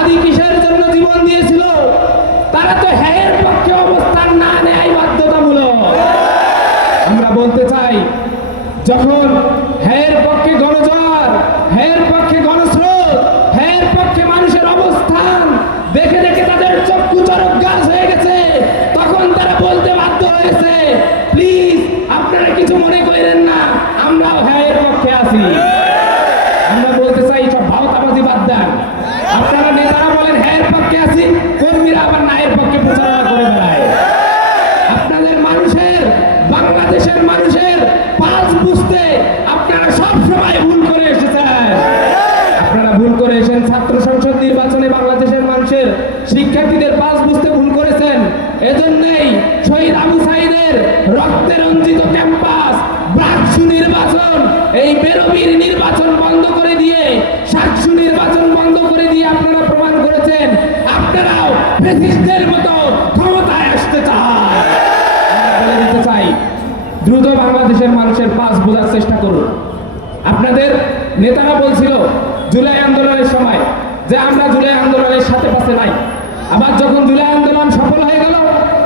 গান্ধী কিসের জন্য জীবন দিয়েছিল? তারা তো হ্যাঁ পক্ষে অবস্থান না নেয় বাধ্যতামূলক। আমরা বলতে চাই, যখন হ্যাঁ পক্ষে গণজার হ্যাঁ পক্ষে গণস্রোত হ্যাঁ পক্ষে মানুষের অবস্থান, দেখে দেখে তাদের চক্ষু চরক গাছ হয়ে গেছে, তখন তারা বলতে বাধ্য হয়েছে, প্লিজ, আপনারা কিছু মনে করেন না, আমরাও হ্যাঁ পক্ষে আছি। প্রচারণা করে বেড়ায়। আপনাদের মানুষের, বাংলাদেশের মানুষের পাঁচ বুঝতে আপনারা সব সময় ভুল করে এসেছেন। আপনারা ভুল করে এসেছেন। ছাত্র সংসদ নির্বাচনে বাংলাদেশের মানুষের শিক্ষার্থীদের পাঁচ বুঝতে ভুল করেছেন। এজন্যই শহীদ আবু সাইদের রক্তে রঞ্জিত ক্যাম্পাস ব্রাকসু নির্বাচন, এই বেরবির নির্বাচন বন্ধ করে দিয়ে সাকসু নির্বাচন বন্ধ করে দিয়ে আপনারা প্রমাণ করেছেন। আপনারাও ফেসিস্টদের মতো ক্ষমতায় আসতে চান। বলে দিতে চাই, দ্রুত বাংলাদেশের মানুষের পাস বোঝার চেষ্টা করুন। আপনাদের নেতারা বলছিল, জুলাই আন্দোলনের সময় যে আমরা জুলাই আন্দোলনের সাথে পাশে নাই। আবার যখন জুলাই আন্দোলন সফল হয়ে গেল,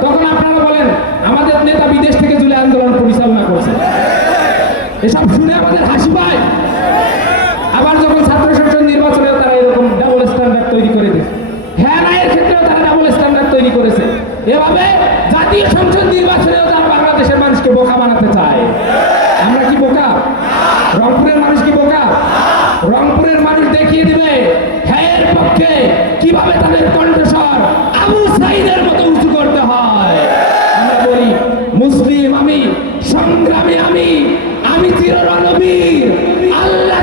তখন আপনারা বলেন, আমাদের নেতা বিদেশ থেকে জুলাই আন্দোলন পরিচালনা করছে। এসব শুনে আমাদের হাসি পায়। আবার যখন ছাত্র সংসদ নির্বাচনে তারা এরকম ডাবল স্ট্যান্ডার্ড তৈরি করে দিয়েছে হ্যাঁ না এর ক্ষেত্রেও তারা ডাবল স্ট্যান্ডার্ড তৈরি করেছে এভাবে জাতীয় সংসদ নির্বাচনেও তারা বাংলাদেশের মানুষকে বোকা বানাতে চায়। আমরা কি বোকা? রংপুরের মানুষ কি বোকা? রংপুরের মানুষ দেখিয়ে দিবে হ্যাঁ পক্ষে কীভাবে তাদের কণ্ঠস্বর আবু সাইদের মতো উঁচু করতে হয়। আমরা বলি, মুসলিম আমি, সংগ্রামী আমি আমি চির রণবীর না